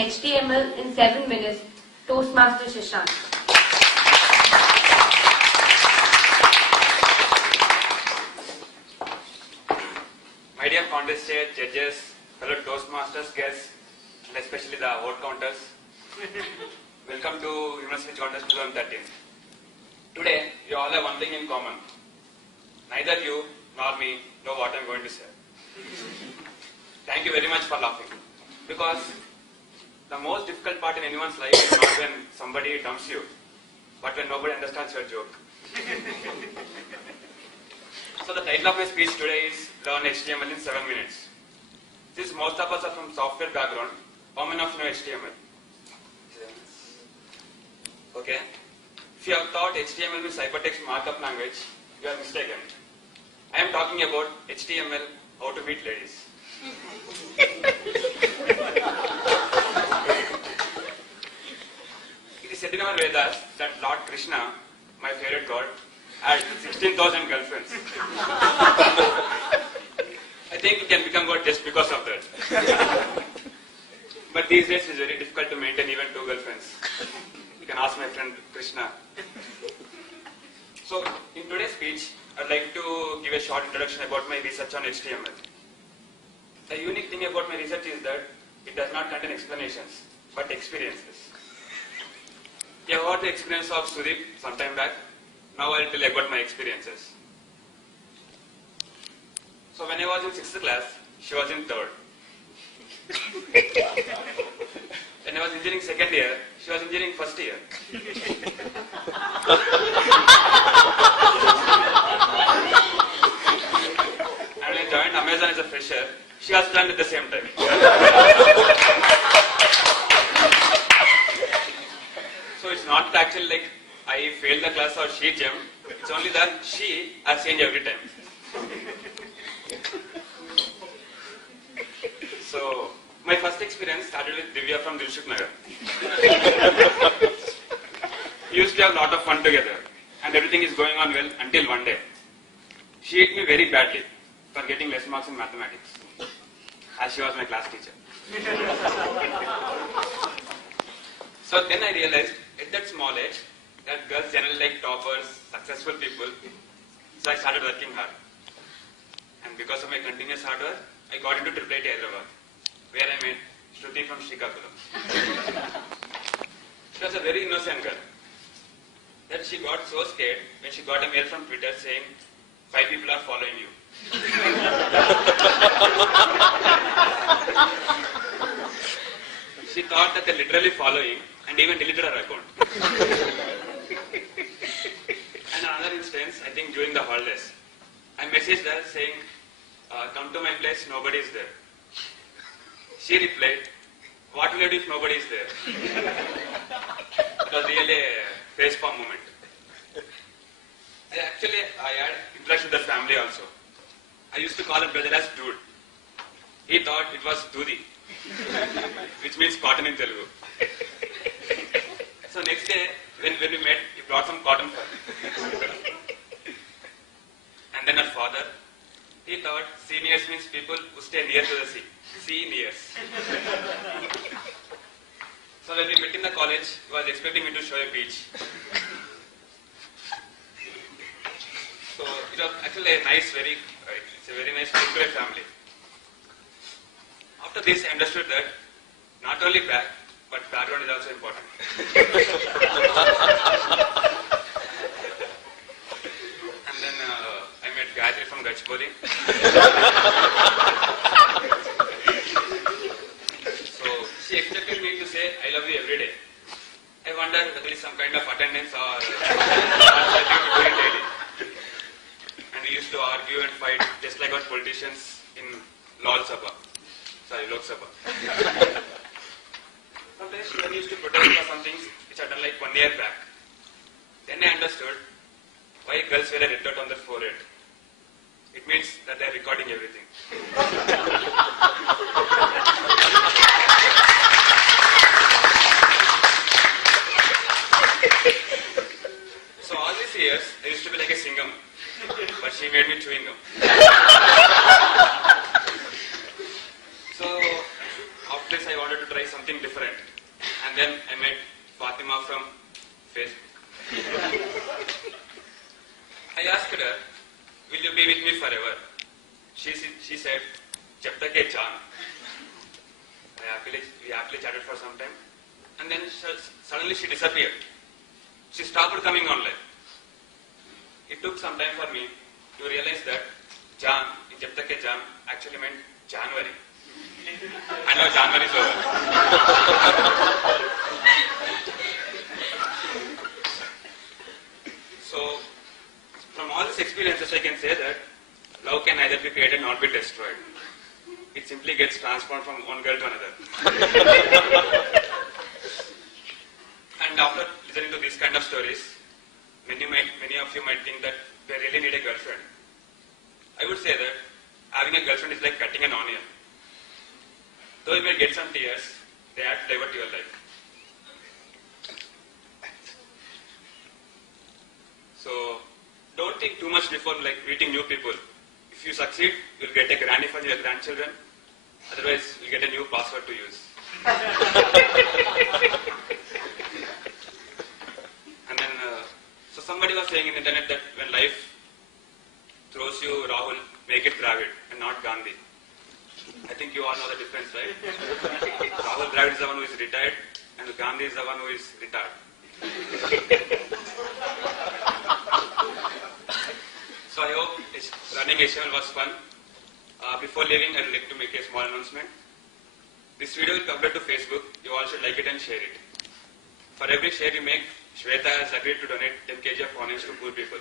HTML in 7 minutes, Toastmaster Shashank. My dear contestants, judges, fellow Toastmasters, guests, and especially the vote counters, welcome to University Contest 2013. Today, you all have one thing in common. Neither you nor me know what I am going to say. Thank you very much for laughing. Because the most difficult part in anyone's life is not when somebody dumps you, but when nobody understands your joke. So the title of my speech today is Learn HTML in 7 minutes. Since most of us are from software background, how many of you know HTML? Okay. If you have thought HTML is hypertext markup language, you are mistaken. I am talking about HTML, how to meet ladies. It is said in our Vedas that Lord Krishna, my favorite god, had 16,000 girlfriends. I think you can become god just because of that. But these days it is very difficult to maintain even 2 girlfriends. You can ask my friend Krishna. So, in today's speech, I'd like to give a short introduction about my research on HTML. The unique thing about my research is that it does not contain explanations, but experiences. You have heard the experience of Sudeep some time back. Now I'll tell you about my experiences. So when I was in 6th class, she was in 3rd. When I was engineering 2nd year, she was engineering 1st year. And when I joined Amazon as a fresher, she was planned at the same time. So it's not actually like I failed the class or she jumped. It's only that she has changed every time. So my first experience started with Divya from Dilshuk Nagar. We used to have a lot of fun together and everything is going on well until one day. She hit me very badly for getting less marks in mathematics, as she was my class teacher. So then I realized at that small age that girls generally like toppers, successful people. So I started working hard. And because of my continuous hard work, I got into IIIT Hyderabad, where I met Shruti from Srikakulam. She was a very innocent girl. Then she got so scared when she got a mail from Twitter saying, 5 people are following you. She thought that they're literally following and even deleted her account. And another instance, I think during the holidays, I messaged her saying, come to my place, nobody is there. She replied, what will I do if nobody is there? It was really a facepalm moment. I had interaction with the family also. I used to call her brother as Dude. He thought it was Dudi, which means cotton in Telugu. So next day, when we met, he brought some cotton for me. And then her father, he thought seniors means people who stay near to the sea. Seniors. So when we met in the college, he was expecting me to show a beach. So it was actually a nice, it's a very nice great family. After this, I understood that not only back, but background is also important. And then I met Gayatri from Gachibowli. So she expected me to say, I love you every day. I wonder whether it is some kind of attendance or something to do it daily. And we used to argue and fight just like our politicians in Lok Sabha. Sometimes we used to protest for some things which are done like 1 year back. Then I understood why girls wear a red dot on their forehead. It means that they are recording everything. So all these years, I used to be like a singam, but she made me chewing gum. So after this, I wanted to try something different. different. And then I met Fatima from Facebook. I asked her, will you be with me forever? She said, Jab tak hai jaan. We happily chatted for some time. And then suddenly she disappeared. She stopped coming online. It took some time for me to realize that Jan, in Jab tak hai jaan, actually meant January. And now January is over. So, from all these experiences, I can say that love can either be created or not be destroyed. It simply gets transformed from one girl to another. And after listening to these kind of stories, many of you might think that they really need a girlfriend. I would say that having a girlfriend is like cutting an onion. Though you may get some tears, they add flavor to your life. So, don't think too much before meeting new people. If you succeed, you'll get a granny for your grandchildren. Otherwise, you'll get a new password to use. And then, so somebody was saying in the internet that when life throws you Rahul, make it Dravid and not Gandhi. I think you all know the difference, right? Rahul Dravid is the one who is retired and Gandhi is the one who is retired. So I hope running HTML was fun. Before leaving, I'd like to make a small announcement. This video will upload to Facebook. You all should like it and share it. For every share you make, Shweta has agreed to donate 10 kg of onions to poor people.